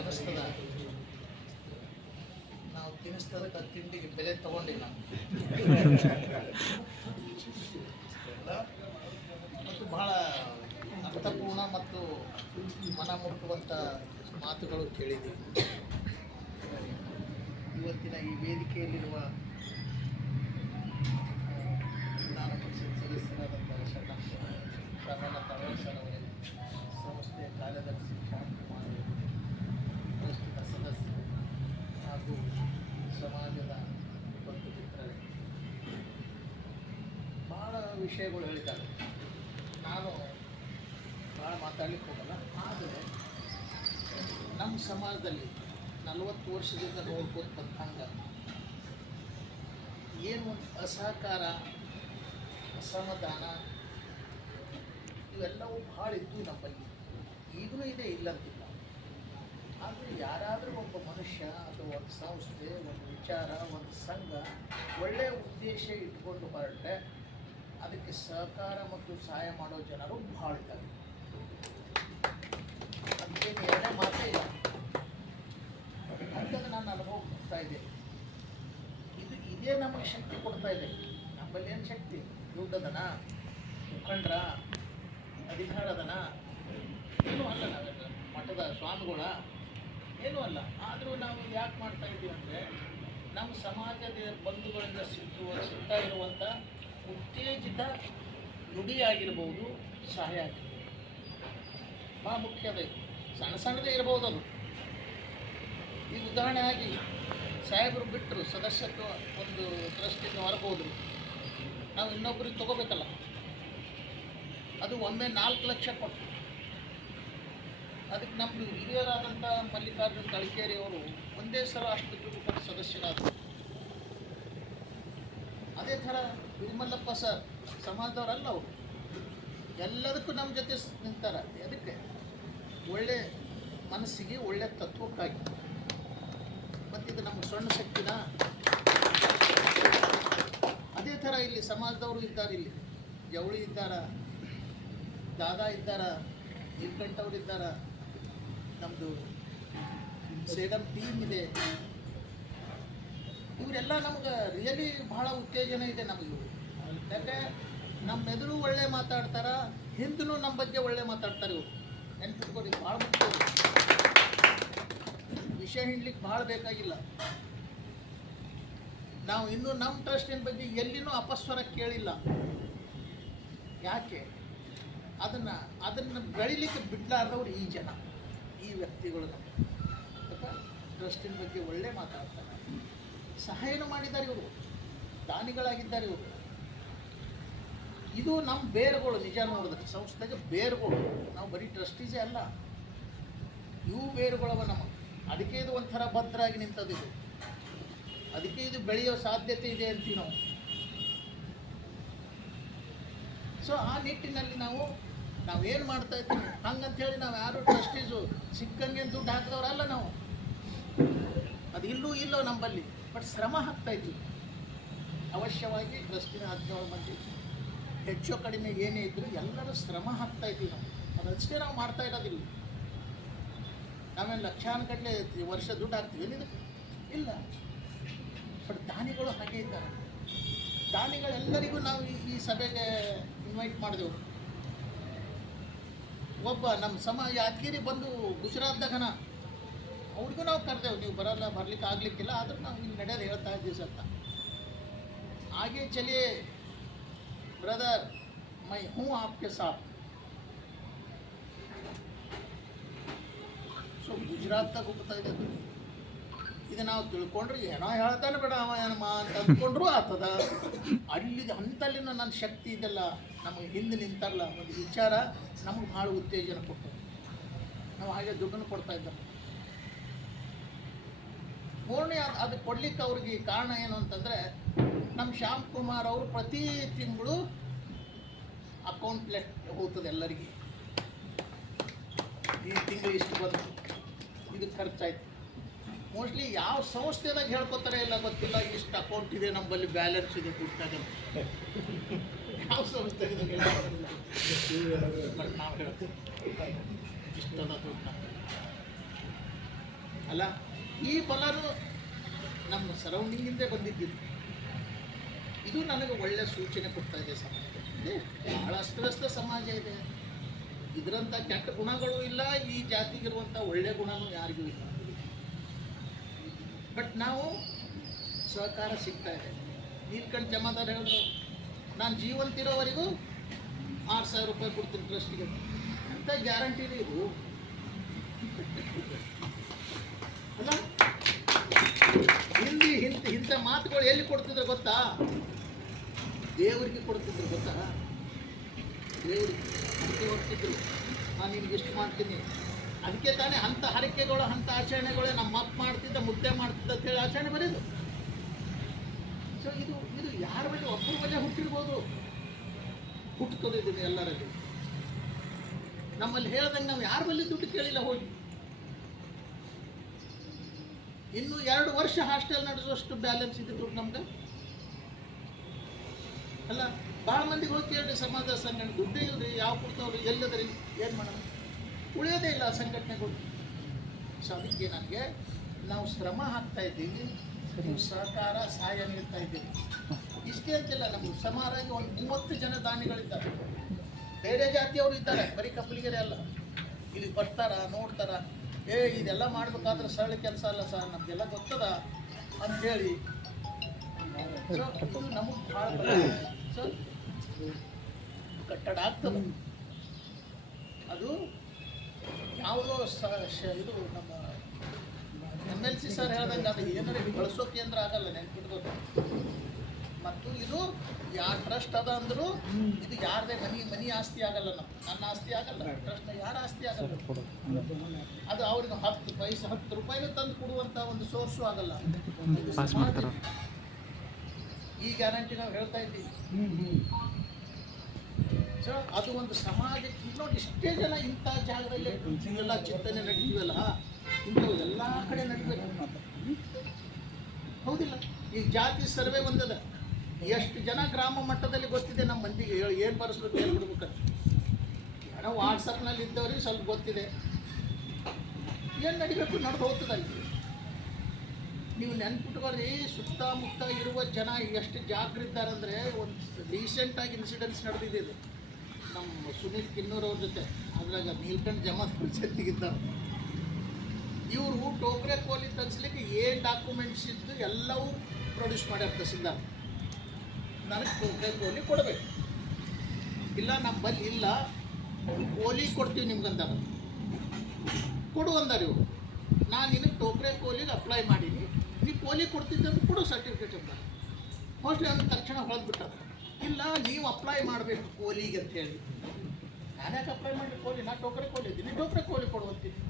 ಅನಿಸ್ತದ ನಾವು ತಿನ್ನಿಸ್ತದಕ್ಕೆ ತಿಂಡಿಗೆ ಬೆಲೆ ತಗೊಂಡಿಲ್ಲ? ಮತ್ತು ಬಹಳ ಅರ್ಥಪೂರ್ಣ ಮತ್ತು ಮನ ಮುಟ್ಟುವಂಥ ಮಾತುಗಳು ಕೇಳಿದೆ ಇವತ್ತಿನ ಈ ವೇದಿಕೆಯಲ್ಲಿರುವ ವಿಧಾನ ಪರಿಷತ್ ಸದಸ್ಯರಾದಂಥ ಶರಣ ಪ್ರವೇಶ ಸಂಸ್ಥೆಯ ಕಾರ್ಯದರ್ಶಿ ಹಾಗೂ ಸಮಾಜದ ವಿಪತ್ತು ಚಿತ್ರವೇ ಭಾಳ ವಿಷಯಗಳು ಹೇಳ್ತಾರೆ. ನಾನು ಭಾಳ ಮಾತಾಡಲಿಕ್ಕೆ ಹೋಗಲ್ಲ, ಆದರೆ ನಮ್ಮ ಸಮಾಜದಲ್ಲಿ ನಲವತ್ತು ವರ್ಷದಿಂದ ನೋಡ್ಕೊತ ಬಂದಂಗೆ ಏನು ಒಂದು ಅಸಹಕಾರ, ಅಸಮಾಧಾನ, ಇವೆಲ್ಲವೂ ಭಾಳ ಇದ್ದು ನಮ್ಮಲ್ಲಿ. ಈಗಲೂ ಇದೆ ಇಲ್ಲಂತಿಲ್ಲ ಆದರೆ ಯಾರಾದರೂ ಒಬ್ಬ ಮನುಷ್ಯ ಅಥವಾ ಒಂದು ಸಂಸ್ಥೆ, ಒಂದು ವಿಚಾರ, ಒಂದು ಸಂಘ ಒಳ್ಳೆಯ ಉದ್ದೇಶ ಇಟ್ಕೊಂಡು ಹೊರಟ್ರೆ ಅದಕ್ಕೆ ಸಹಕಾರ ಮತ್ತು ಸಹಾಯ ಮಾಡೋ ಜನರು ಭಾಳ ಇದ್ದಾರೆ. ಎರಡನೇ ಮಾತೇ ಇಲ್ಲ. ಅಂಥದ್ದು ನಾನು ಅನುಭವ ಕೊಡ್ತಾ ಇದೆ ಇದು ಇದೇ ನಮಗೆ ಶಕ್ತಿ ಕೊಡ್ತಾ ಇದೆ. ನಮ್ಮಲ್ಲಿ ಏನು ಶಕ್ತಿ? ದುಡ್ಡದನ? ಮುಖಂಡ್ರ? ಅಧಿಕಾರದನ? ಏನು ಅಲ್ಲ ನಾವೆಲ್ಲ. ಮಠದ ಸ್ವಾಮಿಗಳ? ಏನೂ ಅಲ್ಲ. ಆದರೂ ನಾವು ಯಾಕೆ ಮಾಡ್ತಾ ಇದ್ದೀವಿ ಅಂದರೆ ನಮ್ಮ ಸಮಾಜದ ಬಂಧುಗಳಿಂದ ಸಿಕ್ಕುವ ಸಿಗ್ತಾ ಇರುವಂಥ ಉತ್ತೇಜಿತ ನುಡಿಯಾಗಿರ್ಬೋದು ಸಹಾಯ ಆಗಿರ್ಬೋದು ಭಾಳ ಮುಖ್ಯ ಬೇಕು ಸಣ್ಣ ಸಣ್ಣದೇ ಇರ್ಬೋದು ಅದು. ಈಗ ಉದಾಹರಣೆ ಆಗಿ ಸಾಹೇಬರು ಬಿಟ್ಟರು ಸದಸ್ಯತ್ವ ಒಂದು ಟ್ರಸ್ಟಿಂದ ಹೊರಗೆ ನಾವು ಇನ್ನೊಬ್ಬರಿಗೆ ತಗೋಬೇಕಲ್ಲ. ಅದು ಒಮ್ಮೆ ನಾಲ್ಕು ಲಕ್ಷ ಕೊಟ್ಟು. ಅದಕ್ಕೆ ನಮ್ಮದು ಹಿರಿಯರಾದಂಥ ಮಲ್ಲಿಕಾರ್ಜುನ್ ತಳಕೇರಿ ಅವರು ಒಂದೇ ಸಲ ಅಷ್ಟು ದುಡ್ಡು ಸದಸ್ಯರಾದರು. ಅದೇ ಥರ ವಿಮಲ್ಲಪ್ಪ ಸರ್ ಸಮಾಜದವರಲ್ಲ ಅವರು. ಎಲ್ಲದಕ್ಕೂ ನಮ್ಮ ಜೊತೆ ನಿಂತಾರೆ. ಅದಕ್ಕೆ ಒಳ್ಳೆ ಮನಸ್ಸಿಗೆ ಒಳ್ಳೆ ತತ್ವಕ್ಕಾಗಿ. ಮತ್ತು ಇದು ನಮ್ಮ ಸಣ್ಣ ಶಕ್ತಿನ ಅದೇ ಥರ ಇಲ್ಲಿ ಸಮಾಜದವರು ಇದ್ದಾರೆ ಇಲ್ಲಿ. ಜವಳಿ ಇದ್ದಾರ, ದಾದಾ ಇದ್ದಾರ ನೀಲ್ಕಂಠವ್ರು ಇದ್ದಾರ ನಮ್ಮದು ಸೇಡಮ್ ಟೀಮ್ ಇದೆ. ಇವರೆಲ್ಲ ನಮ್ಗೆ ರಿಯಲಿ ಭಾಳ ಉತ್ತೇಜನ ಇದೆ ನಮಗೆ ಯಾಕೆ ನಮ್ಮ ಎದುರು ಒಳ್ಳೆ ಮಾತಾಡ್ತಾರ ಹಿಂದೂ ನಮ್ಮ ಬಗ್ಗೆ ಒಳ್ಳೆ ಮಾತಾಡ್ತಾರೆ ಇವರು. ನೆನ್ಪಿಟ್ಕೊಡಿ ಭಾಳ ಮುಖ್ಯ. ವಿಷಯ ಹಿಡ್ಲಿಕ್ಕೆ ಭಾಳ ಬೇಕಾಗಿಲ್ಲ. ನಾವು ಇನ್ನೂ ನಮ್ಮ ಟ್ರಸ್ಟಿನ ಬಗ್ಗೆ ಎಲ್ಲಿನೂ ಅಪಸ್ವರ ಕೇಳಿಲ್ಲ. ಯಾಕೆ? ಅದನ್ನು ಅದನ್ನು ಬೆಳಿಲಿಕ್ಕೆ ಬಿಡ್ಲಾರ್ದವ್ರು ಈ ಜನ. ವ್ಯಕ್ತಿಗಳು ನಮ್ಮ ಟ್ರಸ್ಟಿನ ಬಗ್ಗೆ ಒಳ್ಳೆ ಮಾತಾಡ್ತಾರೆ. ಸಹಾಯನೂ ಮಾಡಿದ್ದಾರೆ ಇವರು. ದಾನಿಗಳಾಗಿದ್ದಾರೆ ಇವರು. ಇದು ನಮ್ಮ ಬೇರುಗಳು, ನಿಜ ನೋಡಿದ್ರೆ. ಸಂಸ್ಥೆಗೆ ಬೇರುಗಳು. ನಾವು ಬರೀ ಟ್ರಸ್ಟೀಸೇ ಅಲ್ಲ. ಇವು ಬೇರುಗಳವ ನಮಗೆ. ಅದಕ್ಕೆ ಇದು ಒಂಥರ ಭದ್ರಾಗಿ ನಿಂತದ್ದು ಇದು. ಅದಕ್ಕೆ ಇದು ಬೆಳೆಯೋ ಸಾಧ್ಯತೆ ಇದೆ ಅಂತೀವಿ ನಾವು. ಸೊ ಆ ನಿಟ್ಟಿನಲ್ಲಿ ನಾವು ನಾವೇನು ಮಾಡ್ತಾ ಇದ್ದೀವಿ ಹಂಗಂತೇಳಿ ನಾವು ಯಾರು ಟ್ರಸ್ಟೀಸು ಸಿಕ್ಕಂಗೆ ದುಡ್ಡು ಹಾಕಿದವರಲ್ಲ ನಾವು. ಅದು ಇಲ್ಲೂ ಇಲ್ಲೋ ನಮ್ಮಲ್ಲಿ ಬಟ್ ಶ್ರಮ ಹಾಕ್ತಾ ಇದ್ವಿ. ಅವಶ್ಯವಾಗಿ ಟ್ರಸ್ಟಿನ ಹದಿನೇಳು ಮಂದಿ ಹೆಚ್ಚು ಕಡಿಮೆ ಏನೇ ಇದ್ದರೂ ಎಲ್ಲರೂ ಶ್ರಮ ಹಾಕ್ತಾ ಇದ್ವಿ ನಾವು. ಅದಷ್ಟೇ ನಾವು ಮಾಡ್ತಾ ಇರೋದಿಲ್ಲ. ನಾವೇನು ಲಕ್ಷಾನುಗಟ್ಟಲೆ ವರ್ಷ ದುಡ್ಡು ಹಾಕ್ತೀವಿ ಇದಕ್ಕೆ ಇಲ್ಲ. ಬಟ್ ದಾನಿಗಳು ಹಾಗೆ ಇದ್ದಾರೆ. ದಾನಿಗಳೆಲ್ಲರಿಗೂ ನಾವು ಈ- ಈ ಸಭೆಗೆ ಇನ್ವೈಟ್ ಮಾಡಿದೆವು. ಒಬ್ಬ ನಮ್ಮ ಸಮ ಯಾದಗಿರಿ ಬಂದು ಗುಜರಾತ್ದಾಗನ ಅವ್ರಿಗೂ ನಾವು ಕರೆದೆವು, ನೀವು ಬರಲ್ಲ, ಬರ್ಲಿಕ್ಕೆ ಆಗ್ಲಿಕ್ಕಿಲ್ಲ, ಆದರೂ ನಾವು ಹಿಂಗೆ ನಡೆಯೋದು ಹೇಳ್ತಾ ಇದ್ದೀವಿ ಸತ್ತ ಹಾಗೆ ಚಲಿಯೇ brother my who Aapke soft so ಗುಜರಾತ್ದಾಗ ಹೋಗ್ತಾ ಇದೆ ಇದು ನಾವು ತಿಳ್ಕೊಂಡ್ರೆ ಏನೋ ಹೇಳ್ತಾನೆ ಬೇಡ ಅವ ಏನಮ್ಮ ಅಂತ ಅಂದ್ಕೊಂಡ್ರು ಆತದ ಅಲ್ಲಿ ಅಂತಲ್ಲಿನ ನನ್ನ ಶಕ್ತಿ ಇದೆಲ್ಲ ನಮಗೆ ಹಿಂದೆ ನಿಂತಾರಲ್ಲ ಒಂದು ವಿಚಾರ ನಮಗೆ ಭಾಳ ಉತ್ತೇಜನ ಕೊಟ್ಟರು ನಾವು ಹಾಗೆ ದುಡ್ಡನ್ನು ಕೊಡ್ತಾ ಇದ್ದ ಅದು ಅದು ಕೊಡ್ಲಿಕ್ಕೆ ಅವ್ರಿಗೆ ಕಾರಣ ಏನು ಅಂತಂದರೆ ನಮ್ಮ ಶ್ಯಾಮ್ ಕುಮಾರ್ ಅವರು ಪ್ರತಿ ತಿಂಗಳು ಅಕೌಂಟ್ ಲೆಟ್ ಹೋಗ್ತದೆ ಎಲ್ಲರಿಗೆ. ಈ ತಿಂಗಳು ಇಷ್ಟು ಬಂತು. ಇದು ಖರ್ಚಾಯ್ತು. ಮೋಸ್ಟ್ಲಿ ಯಾವ ಸಂಸ್ಥೆದಾಗ ಹೇಳ್ಕೊತಾರೆ ಇಲ್ಲ ಗೊತ್ತಿಲ್ಲ, ಇಷ್ಟು ಅಕೌಂಟ್ ಇದೆ, ನಮ್ಮಲ್ಲಿ ಬ್ಯಾಲೆನ್ಸ್ ಇದೆ ಕೊಟ್ಟಾಗ ಯಾವ ಸಂಸ್ಥೆ ನಾವು ಹೇಳ್ತೀವಿ. ಇಷ್ಟದ ಅಲ್ಲ, ಈ ಬಲರು ನಮ್ಮ ಸರೌಂಡಿಂಗಿಂದೇ ಬಂದಿದ್ದಿದ್ದು ಇದು ನನಗೆ ಒಳ್ಳೆಯ ಸೂಚನೆ ಕೊಡ್ತಾ ಇದೆ ಸಮಾಜದಲ್ಲಿ. ಬಹಳ ಅಸ್ತವ್ಯಸ್ತ ಸಮಾಜ ಇದೆ. ಇದರಂಥ ಕೆಟ್ಟ ಗುಣಗಳು ಇಲ್ಲ, ಈ ಜಾತಿಗಿರುವಂಥ ಒಳ್ಳೆಯ ಗುಣನೂ ಯಾರಿಗೂ ಇಲ್ಲ. ಬಟ್ ನಾವು ಸಹಕಾರ ಸಿಗ್ತಾ ಇದೆ. ನೀಲ್ಕಂಠ ಜಮಾದಾರ್ ಹೇಳಿದ್ರು, ನಾನು ಜೀವಂತಿರೋವರೆಗೂ ಆರು ಸಾವಿರ ರೂಪಾಯಿ ಕೊಡ್ತೀನಿ ಟ್ರಸ್ಟಿಗೆ. ಅಂತ ಗ್ಯಾರಂಟಿ ನೀವು ಅಲ್ಲ? ಹಿಂದಿ ಹಿಂತ ಇಂಥ ಮಾತುಗಳು ಎಲ್ಲಿ ಕೊಡ್ತಿದ್ರು ಗೊತ್ತಾ? ದೇವರಿಗೆ ಕೊಡ್ತಿದ್ರು ಗೊತ್ತಾ? ದೇವರಿಗೆ ಕೊಡ್ತಿದ್ರು ನಾನು ನಿಮ್ಗೆ ಇಷ್ಟು ಮಾಡ್ತೀನಿ? ಅದಕ್ಕೆ ತಾನೇ ಅಂಥ ಹರಕೆಗಳು ಅಂಥ ಆಚರಣೆಗಳು ನಮ್ಮ ಅಪ್ಪ ಮಾಡ್ತಿದ್ದ, ಮುದ್ದೆ ಮಾಡ್ತಿದ್ದ ಅಂತೇಳಿ ಆಚರಣೆ ಬರೀದು ಸೊ ಇದು ಇದು ಯಾರ ಬಳಿ ಒಬ್ಬರ ಬಳಿ ಹುಟ್ಟಿರ್ಬೋದು? ಹುಟ್ಟುತ್ತದೆ ಎಲ್ಲರಲ್ಲಿ. ನಮ್ಮಲ್ಲಿ ಹೇಳ್ದಂಗೆ ನಾವು ಯಾರ ಬಳಿ ದುಡ್ಡು ಕೇಳಿಲ್ಲ ಹೋಗಿ. ಇನ್ನು ಎರಡು ವರ್ಷ ಹಾಸ್ಟೆಲ್ ನಡೆಸುವಷ್ಟು ಬ್ಯಾಲೆನ್ಸ್ ಇದೆ ದುಡ್ಡು ನಮ್ಗೆ ಅಲ್ಲ ಭಾಳ ಮಂದಿಗೆ ಹೋಗಿ ಕೇಳಿ ಸಮಾಜ ಸಂಘಟನೆ ದುಡ್ಡೇ ಇಲ್ರಿ, ಯಾವ ಕೊಡ್ತಾವ್ರಿ, ಎಲ್ಲದ್ರಿ, ಏನು ಮಾಡೋಣ ಉಳಿಯೋದೇ ಇಲ್ಲ ಆ ಸಂಘಟನೆಗಳು. ಸೊ ಅದಕ್ಕೆ ನನಗೆ ನಾವು ಶ್ರಮ ಹಾಕ್ತಾ ಇದ್ದೀವಿ ನೀವು ಸಹಕಾರ ಸಹಾಯ ನೀಡ್ತಾ ಇದ್ದೀವಿ. ಇಷ್ಟೇ ಅಂತಿಲ್ಲ ನಮ್ಮ ಸುಮಾರಾಗಿ ಒಂದು ಮೂವತ್ತು ಜನ ದಾನಿಗಳಿದ್ದಾರೆ. ಬೇರೆ ಜಾತಿಯವರು ಇದ್ದಾರೆ ಬರೀ ಕಪ್ಪಲಿಗೆರೆ ಅಲ್ಲ. ಇಲ್ಲಿ ಬರ್ತಾರ ನೋಡ್ತಾರ? ಏ ಇದೆಲ್ಲ ಮಾಡ್ಬೇಕಾದ್ರೆ ಸರಳ ಕೆಲಸ ಅಲ್ಲ ಸರ್ ನಮಗೆಲ್ಲ ಗೊತ್ತದ ಅಂಥೇಳಿ. ನಮಗೆ ಭಾಳ ಸೊ ಕಟ್ಟಡ ಆಗ್ತದೆ. ಅದು ಯಾವುದೋ ಇದು ನಮ್ಮ ಎಂ ಎಲ್ ಸಿ ಸರ್ ಹೇಳ್ದಂಗೆ ಅದು ಏನಾರ ಬಳಸೋ ಕೇಂದ್ರ ಆಗಲ್ಲ ನೆನ್ಪಿಡ್ಬೋದು. ಮತ್ತು ಇದು ಯಾರ ಟ್ರಸ್ಟ್ ಅದ ಅಂದರೂ ಇದು ಯಾರದೇ ಮನಿ ಮನಿ ಆಸ್ತಿ ಆಗಲ್ಲ ನಮ್ಮ ನನ್ನ ಆಸ್ತಿ ಆಗಲ್ಲ ಟ್ರಸ್ಟ್ನ ಯಾರ ಆಸ್ತಿ ಆಗಲ್ಲ. ಅದು ಅವ್ರಿಗೆ ಹತ್ತು ಪೈಸೆ ಹತ್ತು ರೂಪಾಯಿನೂ ತಂದು ಕೊಡುವಂಥ ಒಂದು ಸೋರ್ಸು ಆಗಲ್ಲ. ಈ ಗ್ಯಾರಂಟಿ ನಾವು ಹೇಳ್ತಾ ಇದ್ದೀವಿ. ಸೊ ಅದು ಒಂದು ಸಮಾಜಕ್ಕೆ ನೋಡಿ ಇಷ್ಟೇ ಜನ ಇಂಥ ಜಾಗದಲ್ಲಿ ಎಲ್ಲ ಚಿಂತನೆ ನಡೀತೀವಲ್ಲ ಇಂಥವು ಎಲ್ಲ ಕಡೆ ನಡೀಬೇಕು ಹೌದಿಲ್ಲ. ಈ ಜಾತಿ ಸರ್ವೆ ಒಂದದ. ಎಷ್ಟು ಜನ ಗ್ರಾಮ ಮಟ್ಟದಲ್ಲಿ ಗೊತ್ತಿದೆ ನಮ್ಮ ಮಂದಿಗೆ ಏನು ಬರೆಸ್ಬೇಕು ಏನು ಬಿಡ್ಬೇಕಂತ ಏನೋ ವಾಟ್ಸಪ್ನಲ್ಲಿ ಇದ್ದವ್ರಿಗೆ ಸ್ವಲ್ಪ ಗೊತ್ತಿದೆ. ಏನು ನಡಿಬೇಕು ನಡೆದು ಹೋಗ್ತದೆ ಅಲ್ಲಿ. ನೀವು ನೆನ್ಪಿಟ್ಕೊಳ್ರಿ, ಸುತ್ತಮುತ್ತ ಇರುವ ಜನ ಎಷ್ಟು ಜಾಗೃತಾರಂದರೆ ಒಂದು ರೀಸೆಂಟಾಗಿ ಇನ್ಸಿಡೆನ್ಸ್ ನಡೆದಿದೆ ಇದು. ನಮ್ಮ ಸುನೀಲ್ ಕಿನ್ನೂರ್ ಅವ್ರ ಜೊತೆ, ಅದ್ರಾಗ ನೀಲ್ಕಂಡ್ ಜಮಾತ್ ಜೊತೆಗಿದ್ದಾರೆ ಇವರು ಟೋಕ್ರೆ ಕೋಲಿ ತಗ್ಸ್ಲಿಕ್ಕೆ ಏನ್ ಡಾಕ್ಯುಮೆಂಟ್ಸ್ ಇದ್ದು ಎಲ್ಲವೂ ಪ್ರೊಡ್ಯೂಸ್ ಮಾಡ್ಯಾರ ತಹಸೀಲ್ದಾರ್ ನನಗೆ ಟೋಕ್ರೆ ಕೋಲಿ ಕೊಡಬೇಕು. ಇಲ್ಲ ನಮ್ಮ ಬಲ್ಲಿ ಇಲ್ಲ. ಕೋಲಿ ಕೊಡ್ತೀವಿ ನಿಮ್ಗಂದಾರ ಕೊಡು ಅಂದಾರ ಇವರು. ನಾನು ನಿನಗೆ ಟೋಕ್ರೆ ಕೋಲಿಗೆ ಅಪ್ಲೈ ಮಾಡೀನಿ. ನೀವು ಕೋಲಿ ಕೊಡ್ತಿದ್ದಂದ್ರೆ ಕೊಡು ಸರ್ಟಿಫಿಕೇಟ್ ಅಂತ ಮೋಸ್ಟ್ಲಿ ಅಂದ್ರೆ ತಕ್ಷಣ ಹೊರದ್ಬಿಟ್ಟದ ಇಲ್ಲ, ನೀವು ಅಪ್ಲೈ ಮಾಡಬೇಕು ಕೋಲಿಗೆ ಅಂತ ಹೇಳಿ. ನಾನು ಅಪ್ಲೈ ಮಾಡಿ ಕೋಲಿ? ನಾನು ಟೋಕ್ರೆ ಕೋಲಿ ಇದ್ದೀನಿ. ಟೋಕ್ರೆ ಕೋಲಿ ಕೊಡುವಂತೀನಿ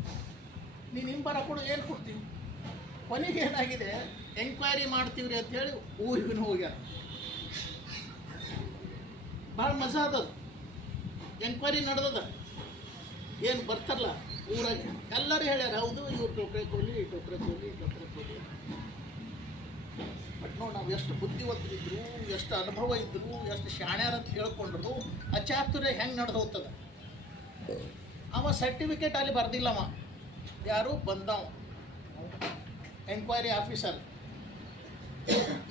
ನೀನು ನಿಮ್ಮ ಬರ ಕೊಡು, ಏನು ಕೊಡ್ತೀವಿ? ಕೊನೆಗೆ ಏನಾಗಿದೆ? ಎಂಕ್ವೈರಿ ಮಾಡ್ತೀವ್ರಿ ಅಂತ ಹೇಳಿ ಊರಿಗೂ ಹೋಗ್ಯಾರ. ಭಾಳ ಮಜಾ ಅದ ಎಂಕ್ವೈರಿ ನಡೆದದ. ಏನು ಬರ್ತಾರಲ್ಲ ಊರಾಗ? ಎಲ್ಲರೂ ಹೇಳ್ಯಾರ, ಹೌದು, ಇವ್ರು ಟೋಕ್ರೆ ಕೋಲಿ ಟೋಕ್ರೆ ಕೋಲಿ ಟೋಕ್ರೆ ಕೋಲಿ ಬಟ್ ನೋಡಿ ನಾವು ಎಷ್ಟು ಬುದ್ಧಿವಂತರಿದ್ರು, ಎಷ್ಟು ಅನುಭವ ಇದ್ರು, ಎಷ್ಟು ಶಾಣ್ಯಾರ ಅಂತ ಹೇಳ್ಕೊಂಡ್ರು ಅಚಾತುರ್ಯ ಹೆಂಗೆ ನಡೆದು ಹೋಗ್ತದ ಅವ ಸರ್ಟಿಫಿಕೇಟ್ ಅಲ್ಲಿ ಬರ್ದಿಲ್ಲವ. ಯಾರು ಬಂದವ ಎಂಕ್ವೈರಿ ಆಫೀಸರ್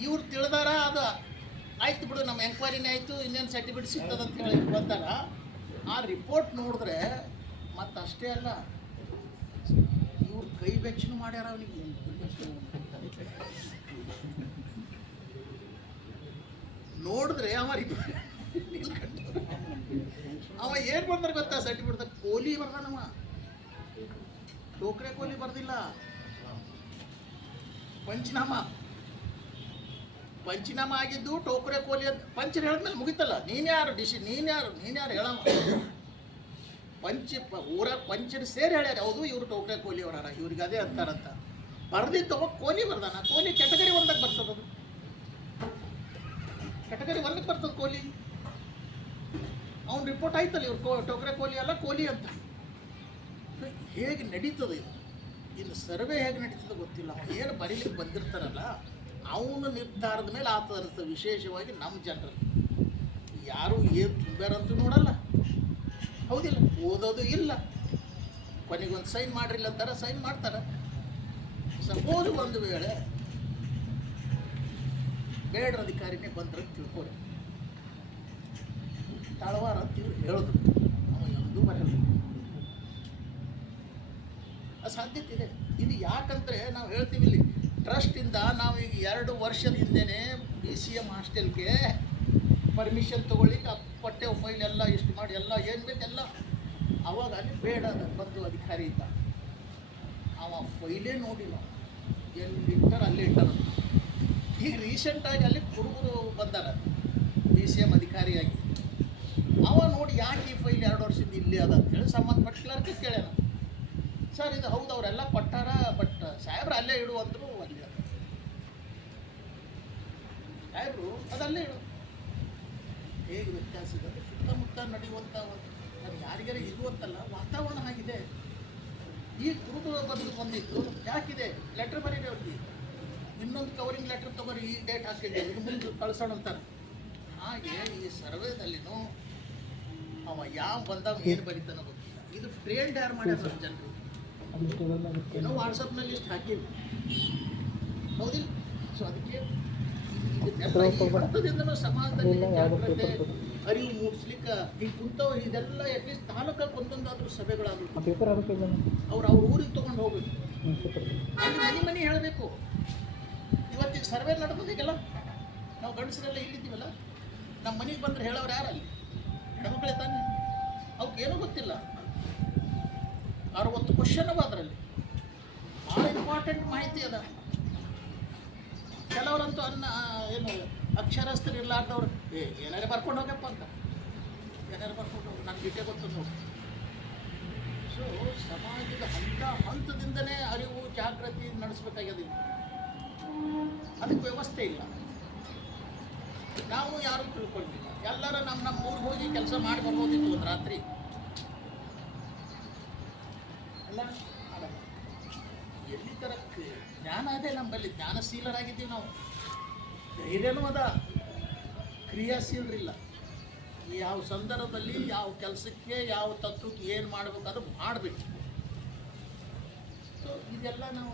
ಇವ್ರು ತಿಳಿದಾರ ಅದು. ಆಯ್ತು ಬಿಡು, ನಮ್ಮ ಎಂಕ್ವೈರಿನೇ ಆಯಿತು, ಇನ್ನೇನು ಸರ್ಟಿಫಿಕೇಟ್ ಸಿಗ್ತದೆ ಅಂತ ಹೇಳಿ ಬಂದಾರ. ಆ ರಿಪೋರ್ಟ್ ನೋಡಿದ್ರೆ ಮತ್ತು ಅಷ್ಟೇ ಅಲ್ಲ, ಇವ್ರು ಕೈ ಬೆಚ್ಚನು ಮಾಡ್ಯಾರ ಅವನಿಗೆ. ನೋಡಿದ್ರೆ ಅವ ಅವ ಏನು ಬರ್ತಾರೆ ಗೊತ್ತಾ ಸರ್ಟಿಫಿಕೇಟ್ ಕೋಲಿ ಬರ್ದಾನವ ಟೋಕ್ರೆ ಕೋಲಿ ಬರ್ದಿಲ್ಲ. ಪಂಚನಾಮ. ಪಂಚನಾಮ ಆಗಿದ್ದು ಟೋಕ್ರೆ ಕೋಲಿ ಅಂತ ಪಂಚರ್ ಹೇಳಿದ್ಮೇಲೆ ಮುಗಿತಲ್ಲ. ನೀನ್ಯಾರು ಡಿಶಿ ನೀನ್ಯಾರು ನೀನ್ಯಾರು ಹೇಳಮ್ಮ ಪಂಚ ಊರ ಪಂಚರ್ ಸೇರಿ ಹೇಳ್ಯಾರ. ಹೌದು, ಇವರು ಟೋಕ್ರೆ ಕೋಲಿ ಅವರಾರ ಇವ್ರಿಗೆ ಅದೇ ಅಂತಾರಂತ. ಬರ್ದಿದ್ದವ ಕೋಲಿ ಬರ್ದಾನ. ಕೋಲಿ ಕೆಟಗರಿ ಒಂದಕ್ಕೆ ಬರ್ತದದು ಕೆಟಗರಿ ಒಂದಕ್ಕೆ ಬರ್ತದೆ ಕೋಲಿ? ಅವ್ನು ರಿಪೋರ್ಟ್ ಆಯ್ತಲ್ಲ ಇವ್ರು ಕೋ ಟೋಕ್ರೆ ಕೋಲಿ ಅಲ್ಲ, ಕೋಲಿ ಅಂತ. ಹೇಗೆ ನಡೀತದೆ ಇದು? ಇನ್ನು ಸರ್ವೆ ಹೇಗೆ ನಡೀತದೆ ಗೊತ್ತಿಲ್ಲ. ಅವ್ನು ಏನು ಬರೀಲಿಕ್ಕೆ ಬಂದಿರ್ತಾರಲ್ಲ, ಅವನ ನಿರ್ಧಾರದ ಮೇಲೆ ಆತ ಅನಿಸ್ತದೆ ವಿಶೇಷವಾಗಿ ನಮ್ಮ ಜನರಲ್ಲಿ. ಯಾರು ಏನು ತುಂಬ್ಯಾರಂತೂ ನೋಡಲ್ಲ. ಹೌದಿಲ್ಲ, ಓದೋದು ಇಲ್ಲ. ಕೊನೆಗೊಂದು ಸೈನ್ ಮಾಡಿರಿಲ್ಲ ಅಂತಾರೆ ಸೈನ್ ಮಾಡ್ತಾರೆ. ಸಪೋಸ್ ಒಂದು ವೇಳೆ ಬೇಡ ಅಧಿಕಾರಿನೇ ಬಂದ್ರೆ ತಿಳ್ಕೊಳ್ಳಿ ತಳವಾರ ಅಂತ ಇವ್ರು ಹೇಳಿದ್ರು. ಅವ ಎಂದೂ ಮರೆಯಲ್ಲ ಸಾಧ್ಯತೆ ಇದೆ. ಇದು ಯಾಕಂದ್ರೆ ನಾವು ಹೇಳ್ತೀವಿ ಇಲ್ಲಿ, ಟ್ರಸ್ಟಿಂದ ನಾವು ಈಗ ಎರಡು ವರ್ಷದ ಹಿಂದೆನೇ ಬಿ ಸಿ ಎಂ ಹಾಸ್ಟೆಲ್ಗೆ ಪರ್ಮಿಷನ್ ತೊಗೊಳ್ಳಿಕ್ಕೆ ಆ ಪಟ್ಟೆ ಫೈಲ್ ಎಲ್ಲ ಇಷ್ಟು ಮಾಡಿ, ಎಲ್ಲ ಏನು ಬೇಕೆಲ್ಲ ಅವಾಗ ಅಲ್ಲಿ ಬೇಡ ಬಂದು ಅಧಿಕಾರಿ ಇದ್ದ. ಅವ ಫೈಲೇ ನೋಡಿಲ್ಲ. ಎಲ್ಲಿ ಇಟ್ಟಾರ ಅಲ್ಲೇ ಇಟ್ಟಾರ. ಈಗ ರೀಸೆಂಟಾಗಿ ಅಲ್ಲಿ ಕುರುಬರು ಬಂದಾರ ಡಿ ಸಿ ಎಂ ಅಧಿಕಾರಿಯಾಗಿ. ಅವ ನೋಡಿ ಯಾಕೆ ಈ ಫೈಲ್ ಎರಡು ವರ್ಷದಿಂದ ಇಲ್ಲಿ ಅದ ಅಂತೇಳಿ ಸಂಬಂಧಪಟ್ಟ ಕ್ಲರ್ಕ್ ಕೇಳ್ಯಾನ ಸರ್, ಇದು ಹೌದು, ಅವರೆಲ್ಲ ಕೊಟ್ಟಾರ ಬಟ್ ಸಾಹೇಬ್ರು ಅಲ್ಲೇ ಇಡು ಅಂದ್ರು ಅಲ್ಲಿ ಅದ. ಸಾಹೇಬ್ರು ಅದಲ್ಲೇ ಇಡು. ಹೇಗೆ ವ್ಯತ್ಯಾಸ ಇದೆ? ಸುತ್ತಮುತ್ತ ನಡೆಯುವಂಥ ಒಂದು ಯಾರಿಗಾರ ಇದು ಅಂತಲ್ಲ ವಾತಾವರಣ ಆಗಿದೆ. ಈ ಕುರುಬ ಬದಲು ಬಂದಿತ್ತು. ಯಾಕಿದೆ? ಲೆಟ್ರ್ ಬರೀರಿ ಅವ್ರಿಗೆ. ಇನ್ನೊಂದು ಕವರಿಂಗ್ ಲೆಟ್ರ್ ತಗೋರಿ ಈ ಡೇಟ್ ಹಾಕಿದ್ದೆ ಮುಂದೆ ಕಳ್ಸೋಣ ಅಂತಾರೆ. ಹಾಗೆ ಈ ಸರ್ವೇದಲ್ಲಿನೂ ಅವ ಯಾವ ಬಂದಾಗ ಏನು ಬರೀತಾನೋ ಗೊತ್ತಿಲ್ಲ. ಇದು ಟ್ರೇಲ್ಡ್ ಯಾರು ಮಾಡ್ಯಾರ ನಮ್ಮ ಜನರು. ಏನೋ ವಾಟ್ಸಪ್ನಲ್ಲಿ ಇಷ್ಟು ಹಾಕಿಲ್ಲ. ಹೌದಿಲ್ಲ? ಸೊ ಅದಕ್ಕೆ ಸಮಾಜದಲ್ಲಿ ಜಾಗೃತೆ ಅರಿವು ಮೂಡಿಸ್ಲಿಕ್ಕೆ ಈಗ ಕುಂತವ್ ಇದೆಲ್ಲ ಅಟ್ಲೀಸ್ಟ್ ತಾಲೂಕಕ್ಕೆ ಒಂದೊಂದಾದ್ರೂ ಸಭೆಗಳಾಗಬೇಕು ಪೇಪರ್ ಅವ್ರು ಅವ್ರ ಊರಿಗೆ ತೊಗೊಂಡು ಹೋಗ್ಬೇಕು. ಅಲ್ಲಿ ಮನೆ ಮನೆ ಹೇಳಬೇಕು. ಇವತ್ತಿಗೆ ಸರ್ವೆ ನಡೆದೀಗೆಲ್ಲ ನಾವು ಗಂಡಸರೆಲ್ಲ ಇಲ್ಲಿದ್ದೀವಲ್ಲ? ನಮ್ಮ ಮನೆಗೆ ಬಂದ್ರೆ ಹೇಳೋರು ಯಾರಲ್ಲಿ ಹೆಣ್ಮಕ್ಳೇ ತಾನೆ? ಅವಕ್ಕೇನು ಗೊತ್ತಿಲ್ಲ. ಅರವತ್ತು ಕ್ವಶನ್ ಅವ ಅದರಲ್ಲಿ. ಭಾಳ ಇಂಪಾರ್ಟೆಂಟ್ ಮಾಹಿತಿ ಅದ. ಕೆಲವರಂತೂ ಅನ್ನ ಏನು ಅಕ್ಷರಸ್ಥರು ಇರ್ಲಾರ್ದವ್ರು ಏ, ಏನಾರೇ ಬರ್ಕೊಂಡು ಹೋಗಪ್ಪ ಅಂತ. ಏನಾರು ಬರ್ಕೊಂಡು ಹೋಗಿ ನನ್ಗೆ ಬಿಟ್ಟೆ ಗೊತ್ತು ನೋಡಿ. ಸೊ ಸಮಾಜದ ಹಂತ ಹಂತದಿಂದಲೇ ಅರಿವು, ಜಾಗೃತಿ ನಡೆಸ್ಬೇಕಾಗ್ಯದ ಅದಕ್ಕೆ ವ್ಯವಸ್ಥೆ ಇಲ್ಲ. ನಾವು ಯಾರು ತಿಳ್ಕೊಂಡಿಲ್ಲ. ಎಲ್ಲರೂ ನಮ್ಮ ನಮ್ಮ ಊರಿಗೆ ಹೋಗಿ ಕೆಲಸ ಮಾಡಿ ಬರ್ಬೋದಿತ್ತು ಒಂದು ರಾತ್ರಿ. ಅಲ್ಲ. ಎಲ್ಲಿ ತರಕ್ಕೆ ಜ್ಞಾನ ಅದೇ ನಮ್ಮಲ್ಲಿ. ಜ್ಞಾನಶೀಲರಾಗಿದ್ದೀವಿ ನಾವು. ಧೈರ್ಯನೂ ಅದ. ಕ್ರಿಯಾಶೀಲರಿಲ್ಲ. ಯಾವ ಸಂದರ್ಭದಲ್ಲಿ ಯಾವ ಕೆಲಸಕ್ಕೆ ಯಾವ ತತ್ವಕ್ಕೆ ಏನು ಮಾಡಬೇಕು ಅದು ಮಾಡಬೇಕು. ಸೊ ಇದೆಲ್ಲ ನಾವು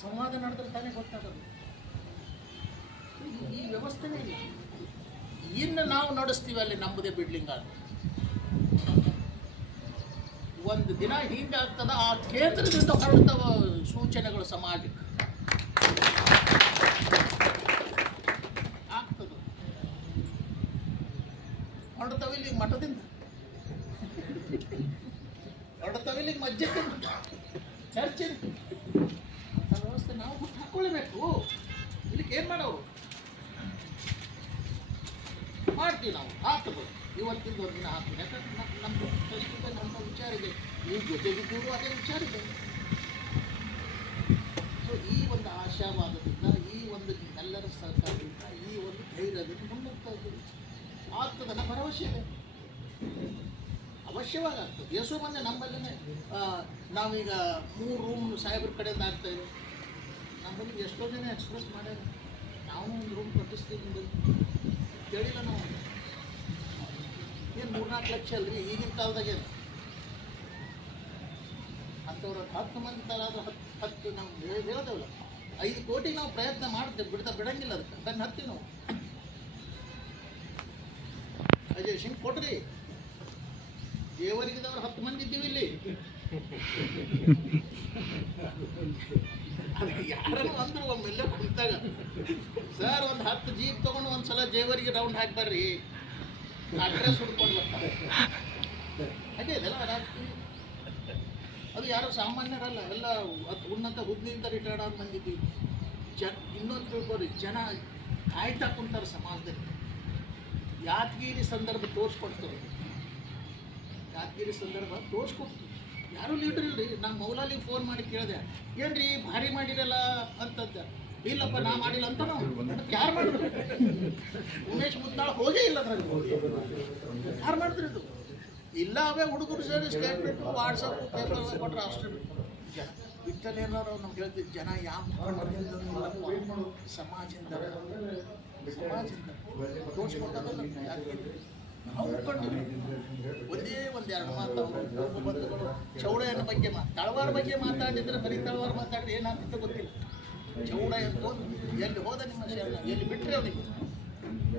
ಸಂವಾದ ನಡೆದ್ರೆ ತಾನೇ ಗೊತ್ತಾಗೋದು. ಈ- ಈ ವ್ಯವಸ್ಥೆನೇ ಇಲ್ಲ. ಇನ್ನು ನಾವು ನಡೆಸ್ತೀವಿ ಅಲ್ಲಿ ನಮ್ಮದೇ ಬಿಡ್ಲಿಂಗ್ ಅದು ಒಂದು ದಿನ ಹಿಂಗಾಗ್ತದ, ಆ ಕೇಂದ್ರದಿಂದ ಹೊರಡ್ತವ ಸೂಚನೆಗಳು ಸಮಾಜಕ್ಕೆ ಆಗ್ತದ ಹೊರಡ್ತವ ಇಲ್ಲಿ ಮಠದಿಂದ ಹೊರಡ್ತವ ಇಲ್ಲಿ ಮಜ್ಜಕ್ಕಿಂದ ಚರ್ಚಿಂದ ಅಂತ ವ್ಯವಸ್ಥೆ ನಾವು ಹುಟ್ಟು ಹಾಕೊಳ್ಳಬೇಕು ಇಲ್ಲಿಗೆ ಏನು ಮಾಡೋರು ಮಾಡ್ತೀವಿ ನಾವು ಹಾಕ್ಬೋದು ಇವತ್ತಿಂದ ಒಂದು ದಿನ ಹಾಕ್ತೀವಿ ಯಾಕಂದ್ರೆ ನಮ್ಮ ನಮ್ಮ ಪ್ರಸ್ತುತ ನಮ್ಮ ವಿಚಾರ ಇದೆ ನೀವು ಜೊತೆಗಿದ್ದವರು ಅದೇ ವಿಚಾರ ಇದೆ ಸೊ ಈ ಒಂದು ಆಶಾವಾದದಿಂದ ಈ ಒಂದು ನಿಮ್ಮೆಲ್ಲರ ಸಹಕಾರದಿಂದ ಈ ಒಂದು ಧೈರ್ಯದಿಂದ ಇದ್ದೀವಿ ಇದ್ದೀವಿ ಆಗ್ತದನ್ನ ಭರವಸೆ ಇದೆ. ಅವಶ್ಯವಾಗಿ ಆಗ್ತದೆ ಎಷ್ಟೋ ಮಂದಿ ನಮ್ಮಲ್ಲೇ ನಾವೀಗ ಮೂರು ರೂಮ್ ಸಾಹೇಬ್ರ ಕಡೆಯಿಂದ ಆಗ್ತಾ ಇದೆ ನಮ್ಮಲ್ಲಿ ಎಷ್ಟೋ ಜನ ಎಕ್ಸ್ಪ್ರೆಸ್ ಮಾಡ್ಯಾರ. ನಾವು ಒಂದು ರೂಮ್ ಕಟ್ಟಿಸ್ತೀವಿ ಕೇಳಿಲ್ಲ ನಾವು. ಏನು ಮೂರ್ನಾಲ್ಕು ಲಕ್ಷ ಅಲ್ರಿ? ಈಗಿನ ಕಾಲದಾಗೆ ಅಂಥವ್ರು ಹತ್ತು ಮಂದಿ ತಲಾದ ಹತ್ತು ಹತ್ತು ನಾವು ಹೇಳ್ದೇವಲ್ಲ. ಐದು ಕೋಟಿ ನಾವು ಪ್ರಯತ್ನ ಮಾಡ್ತೇವೆ. ಬಿಡ್ತಾ ಬಿಡಂಗಿಲ್ಲ ಅದಕ್ಕೆ. ಅದನ್ನು ಹತ್ತಿ ನಾವು. ಅಜಯ್ ಸಿಂಗ್ ದೇವರಿಗೆ ದೇವರಿಗಿದವ್ರು ಹತ್ತು ಮಂದಿ ಇದ್ದೀವಿ ಇಲ್ಲಿ. ಯಾರು ಅಂದ್ರು ಒಮ್ಮೆಲ್ಲ ಕುಂತಾಗ. ಸರ್, ಒಂದು ಹತ್ತು ಜೀಪ್ ತಗೊಂಡು ಒಂದು ಸಲ ಜೇವರಿಗೆ ರೌಂಡ್ ಹಾಕಿ ಬರ್ರಿ. ಅಡ್ರೆಸ್ ಹುಡ್ಕೊಂಡು ಬರ್ತಾರೆ. ಹಾಗೆ ಇದೆಲ್ಲ ಅದು ಯಾರು ಸಾಮಾನ್ಯರಲ್ಲ, ಎಲ್ಲ ಉನ್ನತ ಹುದ್ದೆಯಿಂದ ರಿಟೈರ್ಡ್ ಆಗಿ ಬಂದಿದ್ದೀವಿ ಜನ, ಇನ್ನೊಂದು ತಿಳ್ಕೊರಿ ಜನ ಕಾಯ್ತಾ ಕುಂತಾರೆ ಸಮಾಜದಲ್ಲಿ. ಯಾದಗಿರಿ ಸಂದರ್ಭ ತೋರಿಸ್ಕೊಡ್ತು ಯಾದಗಿರಿ ಸಂದರ್ಭ ತೋರಿಸ್ಕೊಡ್ತೀವಿ. ಯಾರೂ ಲೀಡರ್ ಇಲ್ರಿ. ನಾನು ಮೌಲಾಲಿ ಫೋನ್ ಮಾಡಿ ಕೇಳಿದೆ, ಏನ್ರಿ ಭಾರಿ ಮಾಡಿರಲ್ಲ? ಅಂತಂದ. ಇಲ್ಲಪ್ಪ, ನಾ ಮಾಡಿಲ್ಲ ಅಂತ ಯಾರು ಮಾಡಿದ್ರು? ಉಮೇಶ್ ಮುದ್ನಾಳ್ ಹೋಗೇ ಇಲ್ಲ ಯಾರು ಮಾಡಿದ್ರು ಇದು? ಇಲ್ಲ, ಅವೇ ಹುಡುಗರು ಸೇರಿ ಸ್ಟೇಟ್ಮೆಂಟ್ ವಾಟ್ಸಪ್ ಪೇಪರ್ ಕೊಟ್ರೆ ಅಷ್ಟೇ ಜನ ಬಿಟ್ಟಲೇನೋರು ನಮ್ಗೆ ಹೇಳ್ತೀವಿ ಜನ ಯಾವ ಸಮಾಜದಿಂದ ಕಂಡು ಒಂದೇ ಒಂದೆರಡು ಮಾತು ಬಂಧುಗಳು ಚೌಡಯ್ಯನ ಬಗ್ಗೆ ಮಾ ತಳವಾರ ಬಗ್ಗೆ ಮಾತಾಡಿದ್ರೆ ಬರೀ ತಳವಾರ ಮಾತಾಡಿದ್ರೆ ಏನಾಗ್ತಿತ್ತು ಗೊತ್ತಿಲ್ಲ. ಚೌಡ ಅಂತ ಎಲ್ಲಿ ಹೋದ ನಿಮ್ಮ ಶರಣ? ಎಲ್ಲಿ ಬಿಟ್ಟರೆ ಅವನಿಗೆ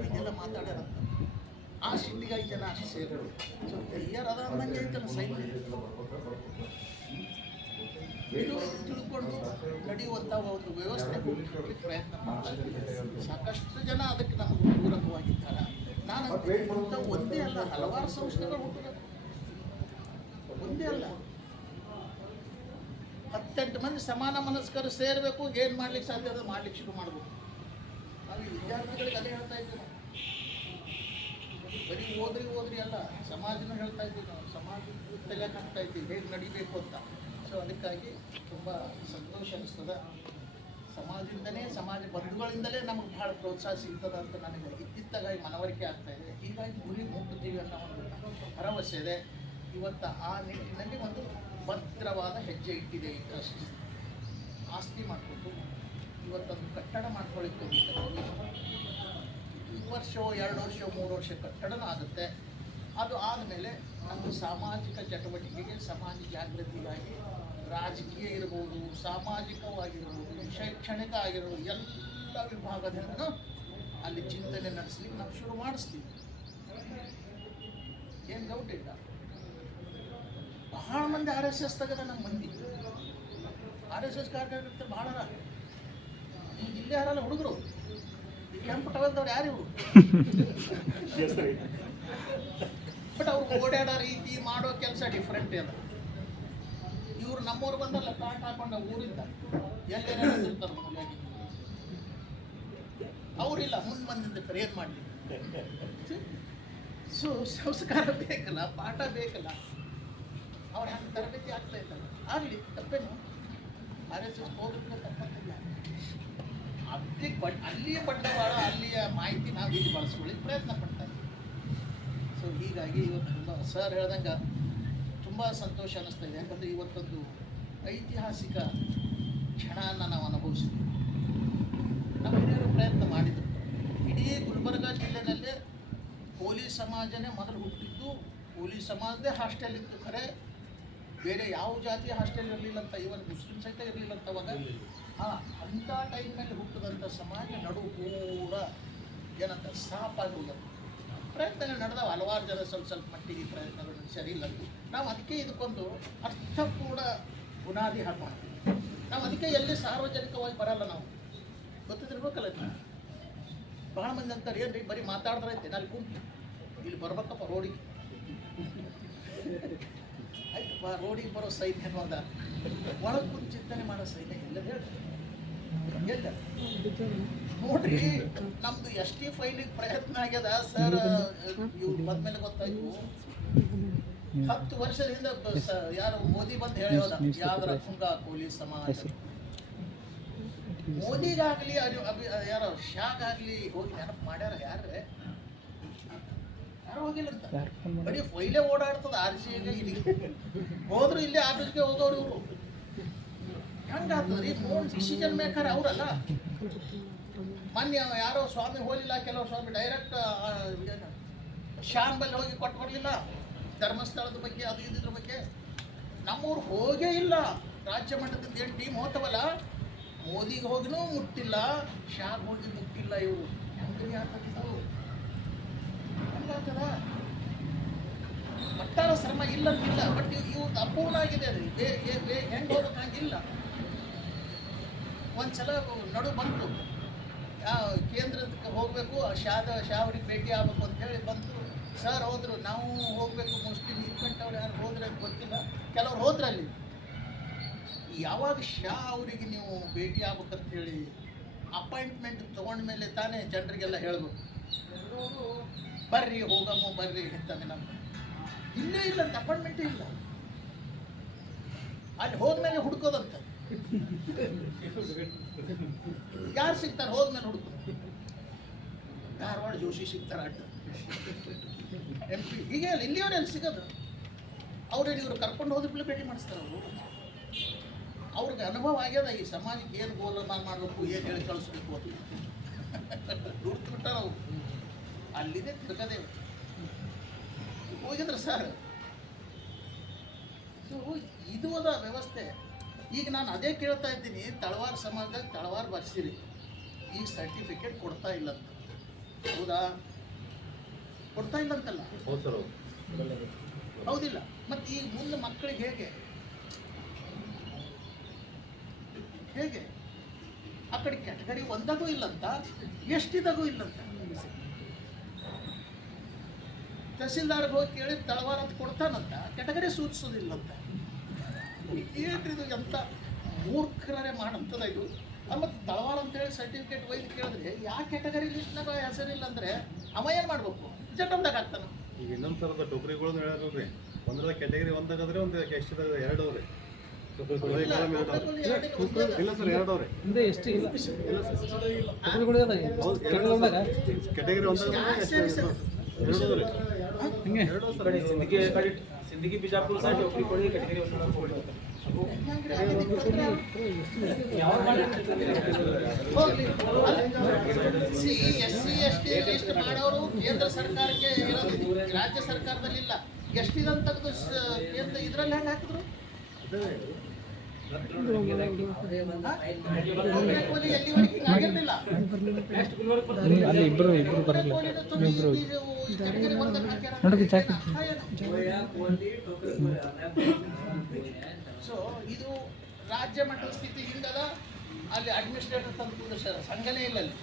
ಇದೆಲ್ಲ ಮಾತಾಡ್ಯಾರ ಆ ಸಿಟ್ಟಿಗಾಗಿ ಜನ ಅಷ್ಟು ಸೇರಿದ್ರು ಸೊ ಅದ ಅಂದಂಗೆ ಐತಲ್ಲ ಸೈನ್ಯ. ಇದು ತಿಳ್ಕೊಂಡು ನಡೆಯುವಂಥ ಒಂದು ವ್ಯವಸ್ಥೆ ಹುಡುಕಲಿಕ್ಕೆ ಪ್ರಯತ್ನ ಮಾಡ್ತಾರೆ ಸಾಕಷ್ಟು ಜನ ಅದಕ್ಕೆ ನಮಗೆ ಪೂರಕವಾಗಿದ್ದಾರೆ. ನಾನು ಒಂದೇ ಅಲ್ಲ ಹಲವಾರು ಸಂಸ್ಥೆಗಳು ಒಂದೇ ಅಲ್ಲ. ಹತ್ತೆಂಟು ಮಂದಿ ಸಮಾನ ಮನಸ್ಕರು ಸೇರಬೇಕು ಏನು ಮಾಡ್ಲಿಕ್ಕೆ ಸಾಧ್ಯ ಅದು ಮಾಡ್ಲಿಕ್ಕೆ ಶುರು ಮಾಡಬೇಕು. ನಾವು ವಿದ್ಯಾರ್ಥಿಗಳಿಗೆ ಅದೇ ಹೇಳ್ತಾ ಇದ್ದೀವಿ. ಬರೀ ಓದ್ರಿ ಓದ್ರಿ ಅಲ್ಲ ಸಮಾಜನ ಹೇಳ್ತಾ ಇದ್ದೀವಿ. ನಾವು ಸಮಾಜ ತೆಗೆಯಕ್ಕೆ ಹಾಕ್ತಾ ಇದ್ದೀವಿ. ಹೇಗೆ ನಡಿಬೇಕು ಅಂತ. ಸೊ ಅದಕ್ಕಾಗಿ ತುಂಬ ಸಂತೋಷ ಅನಿಸ್ತದೆ. ಸಮಾಜದಿಂದಲೇ, ಸಮಾಜ ಬಂಧುಗಳಿಂದಲೇ ನಮಗೆ ಭಾಳ ಪ್ರೋತ್ಸಾಹ ಸಿಗ್ತದೆ ಅಂತ ನನಗೆ ಇತ್ತಿತ್ತಾಗಿ ಮನವರಿಕೆ ಆಗ್ತಾ ಇದೆ. ಹೀಗಾಗಿ ಗುರಿ ಮುಟ್ಟುತ್ತೀವಿ ಅನ್ನೋ ಒಂದು ಭರವಸೆ ಇದೆ. ಇವತ್ತು ಆ ನಿಟ್ಟಿನಲ್ಲಿ ಒಂದು ಭದ್ರವಾದ ಹೆಜ್ಜೆ ಇಟ್ಟಿದೆ ಈ ಟ್ರಸ್ಟ್. ಆಸ್ತಿ ಮಾಡಿಕೊಟ್ಟು ಇವತ್ತೊಂದು ಕಟ್ಟಡ ಮಾಡ್ಕೊಳ್ಳಿಕ್ಕೆ ಈ ವರ್ಷವೋ, ಎರಡು ವರ್ಷವೋ, ಮೂರು ವರ್ಷ ಕಟ್ಟಡನೂ ಆಗುತ್ತೆ. ಅದು ಆದಮೇಲೆ ನಮ್ಮ ಸಾಮಾಜಿಕ ಚಟುವಟಿಕೆಗೆ ಸಮಾಜ ಜಾಗೃತಿಗಾಗಿ ರಾಜಕೀಯ ಇರ್ಬೋದು, ಸಾಮಾಜಿಕವಾಗಿರ್ಬೋದು, ಶೈಕ್ಷಣಿಕ ಆಗಿರ್ಬೋದು, ಎಲ್ಲ ವಿಭಾಗದಿಂದ ಅಲ್ಲಿ ಚಿಂತನೆ ನಡೆಸ್ಲಿಕ್ಕೆ ನಾವು ಶುರು ಮಾಡಿಸ್ತೀವಿ. ಏನು ಡೌಟ್ ಇಲ್ಲ. ಬಹಳ ಮಂದಿ ಆರ್ ಎಸ್ ಎಸ್ ತೆಗೆದ ನಮ್ಮ ಮಂದಿ. ಆರ್ ಎಸ್ ಎಸ್ ಕಾರ್ಯಕರ್ತರು ಬಹಳ. ಈಗ ಇಲ್ಲೇ ಯಾರಲ್ಲ ಹುಡುಗರು? ಕೆಂಪು ಟವಲ್ದವ್ರು ಯಾರು ಇವರು ಬಟ್ ಅವ್ರು ಓಡಾಡೋ ರೀತಿ ಮಾಡೋ ಕೆಲಸ ಡಿಫ್ರೆಂಟ್ ಅದ. ಇವ್ರು ನಮ್ಮವ್ರು ಬಂದಲ್ಲ ಕಾಟ್ ಹಾಕೊಂಡ ಊರಿಂದ. ಎಲ್ಲೆಲ್ಲ ಮನೆಯಾಗಿ ಅವರಿಲ್ಲ, ಮುಂದೆ ಬಂದಿದ್ದಕ್ಕೆ ಏನು ಮಾಡಲಿ. ಸೊ, ಸಂಸ್ಕಾರ ಬೇಕಲ್ಲ, ಪಾಠ ಬೇಕಲ್ಲ. ಅವ್ರು ಹಂಗೆ ತರಬೇತಿ ಆಗ್ತಾ ಇದ್ದಲ್ಲ ಆಗಲಿ, ತಪ್ಪೇನು? ಆರ್ ಎಸ್ ಎಸ್ ಹೋಗಿದ್ರೆ ಅಲ್ಲಿ ಬಟ್ ಅಲ್ಲಿಯ ಬಂಡವಾಳ, ಅಲ್ಲಿಯ ಮಾಹಿತಿ ನಾವು ಇಲ್ಲಿ ಬಳಸ್ಕೊಳ್ಳಿ ಪ್ರಯತ್ನ ಪಡ್ತಾ ಹೀಗಾಗಿ ಇವತ್ತು ತುಂಬ ಸರ್ ಹೇಳ್ದಂಗೆ ತುಂಬ ಸಂತೋಷ ಅನ್ನಿಸ್ತಾ ಇದೆ. ಯಾಕಂದರೆ ಇವತ್ತೊಂದು ಐತಿಹಾಸಿಕ ಕ್ಷಣನ ನಾವು ಅನುಭವಿಸ್ತೀವಿ ನಮ್ಮ ಹಿರಿಯರು ಪ್ರಯತ್ನ ಮಾಡಿದರು. ಇಡೀ ಗುಲ್ಬರ್ಗ ಜಿಲ್ಲೆನಲ್ಲೇ ಕೋಲಿ ಸಮಾಜನೇ ಮೊದಲು ಹುಟ್ಟಿದ್ದು. ಕೋಲಿ ಸಮಾಜದೇ ಹಾಸ್ಟೆಲ್ ಇತ್ತು ಖರೆ. ಬೇರೆ ಯಾವ ಜಾತಿ ಹಾಸ್ಟೆಲ್ ಇರಲಿಲ್ಲ ಅಂತ ಇವನ್ ಮುಸ್ಲಿಂ ಸಹಿತ ಇರಲಿಲ್ಲ ಅಂತ ಅವಾಗ. ಹಾಂ ಅಂಥ ಟೈಮ್ನಲ್ಲಿ ಹುಟ್ಟಿದಂಥ ಸಮಾಜ ನಡು ಕೂಡ ಏನಂತ ಸಾಪಾಗಿ ಹೋಗ್ಯದ. ಪ್ರಯತ್ನಗಳು ನಡೆದವು, ಹಲವಾರು ಜನ ಸ್ವಲ್ಪ ಸ್ವಲ್ಪ ಮಟ್ಟಿಗೆ ಪ್ರಯತ್ನಗಳು ಸರಿ ಇಲ್ಲ. ನಾವು ಅದಕ್ಕೆ ಇದಕ್ಕೊಂದು ಅರ್ಥಪೂರ್ಣ ಬುನಾದಿ ಹಾಕೋಣ ನಾವು ಅದಕ್ಕೆ ಎಲ್ಲಿ ಸಾರ್ವಜನಿಕವಾಗಿ ಬರಲ್ಲ ನಾವು. ಗೊತ್ತಿದ್ದಿರ್ಬೇಕಲ್ಲ ಬಹಳ ಮಂದಿ ಅಂತಾರೆ, ಏನ್ರಿ ಬರೀ ಮಾತಾಡಿದ್ರೆ ಐತೆ ಅಲ್ಲಿ ಇಲ್ಲಿ ಬರ್ಬೇಕಪ್ಪ ರೋಡಿಗೆ ಆಯ್ತಪ್ಪ ರೋಡಿಗೆ ಬರೋ ಸೈನ್ಯ ಅನ್ನೋದ ಒಳಗೆ ಕುಂತು ಚಿಂತನೆ ಮಾಡೋ ಸೈನ್ಯ ಎಲ್ಲ ಹೇಳಿ ಎಲ್ಲ ನೋಡ್ರಿ ನಮ್ದು ಎಸ್ ಟಿ ಫೈಲಿಗೆ ಪ್ರಯತ್ನ ಆಗ್ಯದ, ಸರ್. ಇವ್ರು ಬಂದ್ಮೇಲೆ ಗೊತ್ತಾಯ್ತು. ಹತ್ತು ವರ್ಷದ ಹಿಂದೆ ಯಾರು ಮೋದಿ ಬಂದು ಹೇಳೋದ ಯಾವ್ದ್ರ ಕುಂಗ ಕೋಲಿ ಸಮಾಜ. ಮೋದಿಗಾಗ್ಲಿ ಅದು ಅಭಿ, ಯಾರೋ ಆಗ್ಲಿ ಹೋಗಿ ನೆನಪು ಮಾಡ್ಯಾರ ಯಾರ್ರೆ? ಯಾರು ಹೋಗಿಲ್ಲ ಬರೀ ಫೈಲೇ ಓಡಾಡ್ತದ ಆರ್ ಸಿ ಇಲ್ಲಿ. ಹೋದ್ರು ಇಲ್ಲೇ ಆಫೀಸ್ಗೆ ಹೋಗೋರು ಇವರು. ಹೆಂಗಾಗ್ತದ್ರಿ ಫೋನ್ ಡಿಸಿಷನ್ ಮೇಕರ್ ಅವರಲ್ಲ. ಮೊನ್ನೆ ಯಾರೋ ಸ್ವಾಮಿ ಹೋಲಿಲ್ಲ ಕೆಲವು ಸ್ವಾಮಿ ಡೈರೆಕ್ಟ್ ಶಾಂಬಲ್ಲಿ ಹೋಗಿ ಕೊಟ್ಟು ಬರಲಿಲ್ಲ. ಧರ್ಮಸ್ಥಳದ ಬಗ್ಗೆ, ಅದು ಇದ್ರ ಬಗ್ಗೆ. ನಮ್ಮೂರು ಹೋಗೇ ಇಲ್ಲ. ರಾಜ್ಯ ಮಟ್ಟದಿಂದ ಏನು ಟೀಮ್ ಹೋತವಲ್ಲ ಮೋದಿಗೆ ಹೋಗಿನೂ ಮುಟ್ಟಿಲ್ಲ ಶಾಗ್ ಹೋಗಿ ಮುಟ್ಟಿಲ್ಲ ಇವರು ಹೆಂಗ್ರಿ ಹಾಕಿದ್ರು ಹಂಗಾಗ್ತದ ಒಟ್ಟಾರ ಶ್ರಮ ಇಲ್ಲ ಅಂತಿಲ್ಲ ಬಟ್ ಇವು ಅಪೂರ್ಣ ಆಗಿದೆ ಅದು. ಹೆಂಗೆ ಹಂಗಿಲ್ಲ. ಒಂದ್ಸಲ ನಡು ಬಂತು. ಕೇಂದ್ರಕ್ಕೆ ಹೋಗಬೇಕು ಶಾದ, ಶಾವರಿಗೆ ಭೇಟಿ ಆಗಬೇಕು ಅಂತ ಹೇಳಿ ಬಂತು ಸರ್ ಹೋದರು, ನಾವು ಹೋಗಬೇಕು ಮೋಸ್ಟ್ಲಿ ನಿಂತ್ಕೊಂಡವ್ರು ಯಾರು ಹೋದ್ರೆ ಗೊತ್ತಿಲ್ಲ. ಕೆಲವ್ರು ಹೋದ್ರಲ್ಲಿ ಯಾವಾಗ ಶಾ ಅವರಿಗೆ ನೀವು ಭೇಟಿ ಆಗ್ಬೇಕಂತ ಹೇಳಿ ಅಪಾಯಿಂಟ್ಮೆಂಟ್ ತೊಗೊಂಡ್ಮೇಲೆ ತಾನೇ ಜನರಿಗೆಲ್ಲ ಹೇಳ್ಬೇಕು. ಬರ್ರಿ, ಹೋಗಮ್ಮ, ಬರ್ರಿ ಹೇಳ್ತಾನೆ ನಮ್ಮ. ಇಲ್ಲೇ ಇಲ್ಲ, ಅಪಾಯಿಂಟ್ಮೆಂಟೇ ಇಲ್ಲ. ಅಲ್ಲಿ ಹೋದ್ಮೇಲೆ ಹುಡ್ಕೋದಂತ. ಯಾರು ಸಿಗ್ತಾರೆ? ಹೋದ್ಮೇಲೆ ಹುಡುಕು ಧಾರವಾಡ ಜೋಶಿ ಸಿಗ್ತಾರೆ ಎಂ ಪಿ ಹೀಗೆ ಅಲ್ಲ ಇಲ್ಲಿಯವ್ರು ಎಲ್ಲಿ ಸಿಗೋದು? ಅವ್ರೇನು ಇವ್ರು ಕರ್ಕೊಂಡು ಹೋದ್ಮೇಲೆ ಭೇಟಿ ಮಾಡಿಸ್ತಾರೆ ಅವರು? ಅವ್ರಿಗೆ ಅನುಭವ ಆಗ್ಯದ, ಈ ಸಮಾಜಕ್ಕೆ ಏನು ಗೋಲಮಾನ ಮಾಡಬೇಕು, ಏನು ಹೇಳಿ ಕಳಿಸ್ಬೇಕು ಅಂತ. ದುಡ್ದು ಬಿಟ್ಟಾರ ಅವರು. ಅಲ್ಲಿದೆ ತಿರ್ಗದೆ ಹೋಗಿದ್ರೆ ಸರ್. ಸೊ ಇದು ಅದ ವ್ಯವಸ್ಥೆ. ಈಗ ನಾನು ಅದೇ ಕೇಳ್ತಾ ಇದ್ದೀನಿ ತಳವಾರ ಸಮಾಜದಾಗ ತಳವಾರ ಬರ್ಸಿರಿ. ಈಗ ಸರ್ಟಿಫಿಕೇಟ್ ಕೊಡ್ತಾ ಇಲ್ಲ ಅಂತ. ಹೌದಾ? ಕೊಡ್ತಾ ಇಲ್ಲ ಅಂತಲ್ಲ? ಹೌದಿಲ್ಲ. ಮತ್ತು ಈಗ ಮುಂದೆ ಮಕ್ಕಳಿಗೆ ಹೇಗೆ? ಹೇಗೆ? ಆ ಕಡೆ ಕ್ಯಾಟಗರಿ ಒಂದಾಗೂ ಇಲ್ಲಂತ ಎಷ್ಟಿದಾಗೂ ಇಲ್ಲಂತ ತಹಸೀಲ್ದಾರ್ಗೆ ಹೋಗಿ ಕೇಳಿ ತಳವಾರ ಅಂತ ಕೊಡ್ತಾನಂತ ಕೆಟಗರಿ ಸೂಚಿಸೋದಿಲ್ಲಂತ ಏನ್ರಿ ಇದು ಎಂತ ಮೂರ್ಖರೇ ಮಾಡಂತದ ಇದು. ಮತ್ತು ತಳವಾರ ಅಂತೇಳಿ ಸರ್ಟಿಫಿಕೇಟ್ ಒಯ್ದು ಕೇಳಿದ್ರೆ ಯಾವ ಕ್ಯಾಟಗರಿ ಲಿಸ್ಟ್ನಾಗ ಹೆಸರಿಲ್ಲ ಅಂದರೆ ಅವ ಏನು ಮಾಡ್ಬೇಕು? ಜನರಲ್ದಾಗ ಆಗ್ತಾನೆ ಈಗ ಇನ್ನೊಂದು ಥರದ ಟೋಕರಿಗಳು ಹೇಳಕ್ಕೇ ಒಂದ್ರ ಕ್ಯಾಟಗರಿ ಒಂದಾಗಾದ್ರೆ ಒಂದು ಎಷ್ಟಿದಾಗ ಎರಡು ಅವ್ರಿ. ಇಲ್ಲ, ಸರ್ ಎರಡು ಅವ್ರಿ. ಹಿಂದೆ ಎಷ್ಟು ಇಲ್ಲ? ಎಷ್ಟು ಎರಡು ಸರ್. ಸಿಂದಗಿ ಬಿಜಾಪುರ ಸಹ ಟೋಕರಿ ಕೊಡಿ category C S C S T list ಮಾಡೋರು ಕೇಂದ್ರ ಸರ್ಕಾರಕ್ಕೆ ಇರೋದು ರಾಜ್ಯ ಸರ್ಕಾರದಲ್ಲಿ ಇಲ್ಲ ಎಷ್ಟಿದಂತ ತೆಗೆದು ಕೇಂದ್ರ ಇದ್ರಲ್ಲಿ ಹೆಂಗೆ ಹಾಕಿದ್ರು ಅಲ್ಲಿ ಇಬ್ರು ಬರಲ್ಲ. ಚಾಕು. ಸೊ ಇದು ರಾಜ್ಯ ಮಟ್ಟದ ಸ್ಥಿತಿ ಹಿಂಗದ, ಅಲ್ಲಿ ಅಡ್ಮಿನಿಸ್ಟ್ರೇಟರ್ ತಂದು ಕುಂದ್ರಸ್ಯಾರ ಸಂಘನೇ ಇಲ್ಲ ಅಲ್ಲಿ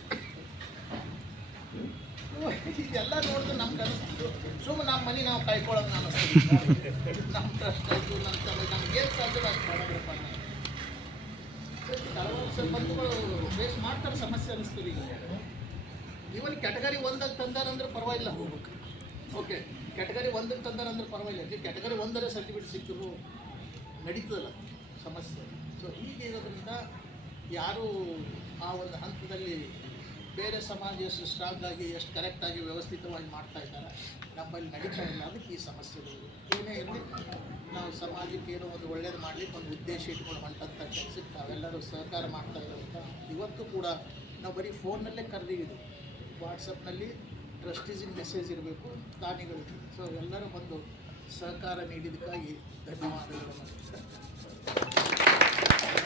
ಇದೆಲ್ಲ ನೋಡಿದ್ರೆ ನಮ್ ಅನಿಸ್ತು ಸುಮ್ಮನೆ ನಮ್ಮ ಮನೆ ನಾವು ಕಾಯ್ಕೊಳ್ಳೋದು ನಾನು ನಮ್ಮ ಟ್ರಸ್ಟ್ ಆಯಿತು ನಮ್ಮ ತಂದೆ, ನಮ್ಗೆ ಏನು ಸಾಧ್ಯ ಅದು ಬಂಧುಗಳು ಫೇಸ್ ಮಾಡ್ತಾರೆ, ಸಮಸ್ಯೆ ಅನಿಸ್ತದೆ ಈಗ. ಇವನ್ ಕ್ಯಾಟಗರಿ ಒಂದಾಗ ತಂದಾರಂದ್ರೆ ಪರವಾಗಿಲ್ಲ ಹೋಗ್ಬೇಕು. ಓಕೆ ಕ್ಯಾಟಗರಿ ಒಂದಕ್ಕೆ ತಂದಾರಂದ್ರೆ ಪರವಾಗಿಲ್ಲ. ಕ್ಯಾಟಗರಿ ಒಂದರೇ ಸರ್ಟಿಫಿಕೇಟ್ ಸಿಕ್ಕಿದ್ರು ನಡೀತದಲ್ಲ ಸಮಸ್ಯೆ. ಸೊ ಹೀಗೆ ಇರೋದ್ರಿಂದ ಯಾರು ಆ ಒಂದು ಹಂತದಲ್ಲಿ ಬೇರೆ ಸಮಾಜ ಎಷ್ಟು ಸ್ಟ್ರಾಂಗ್ ಆಗಿ ಎಷ್ಟು ಕರೆಕ್ಟಾಗಿ ವ್ಯವಸ್ಥಿತವಾಗಿ ಮಾಡ್ತಾ ಇದ್ದಾರೆ, ನಮ್ಮಲ್ಲಿ ನಡೀತಾ ಇಲ್ಲ ಅದಕ್ಕೆ ಈ ಸಮಸ್ಯೆಗಳು ಏನೇ ಇರಲಿ, ನಾವು ಸಮಾಜಕ್ಕೆ ಏನೋ ಒಂದು ಒಳ್ಳೇದು ಮಾಡಲಿಕ್ಕೆ ಒಂದು ಉದ್ದೇಶ ಇಟ್ಕೊಂಡು ಹೊಂಟಂಥ ಕೆಲಸಕ್ಕೆ ನಾವೆಲ್ಲರೂ ಸಹಕಾರ ಮಾಡ್ತಾ ಇರೋಂಥ ಇವತ್ತು ಕೂಡ ನಾವು ಬರೀ ಫೋನ್ನಲ್ಲೇ ಕರೆದಿದ್ದೀವಿ. ವಾಟ್ಸಪ್ನಲ್ಲಿ ಟ್ರಸ್ಟೀಸಿನ ಮೆಸೇಜ್ ಇರಬೇಕು ತಾನಿಗಳು ಸೊ ಎಲ್ಲರೂ ಬಂದು ಸಹಕಾರ ನೀಡಿದ್ದಕ್ಕಾಗಿ ಧನ್ಯವಾದಗಳು.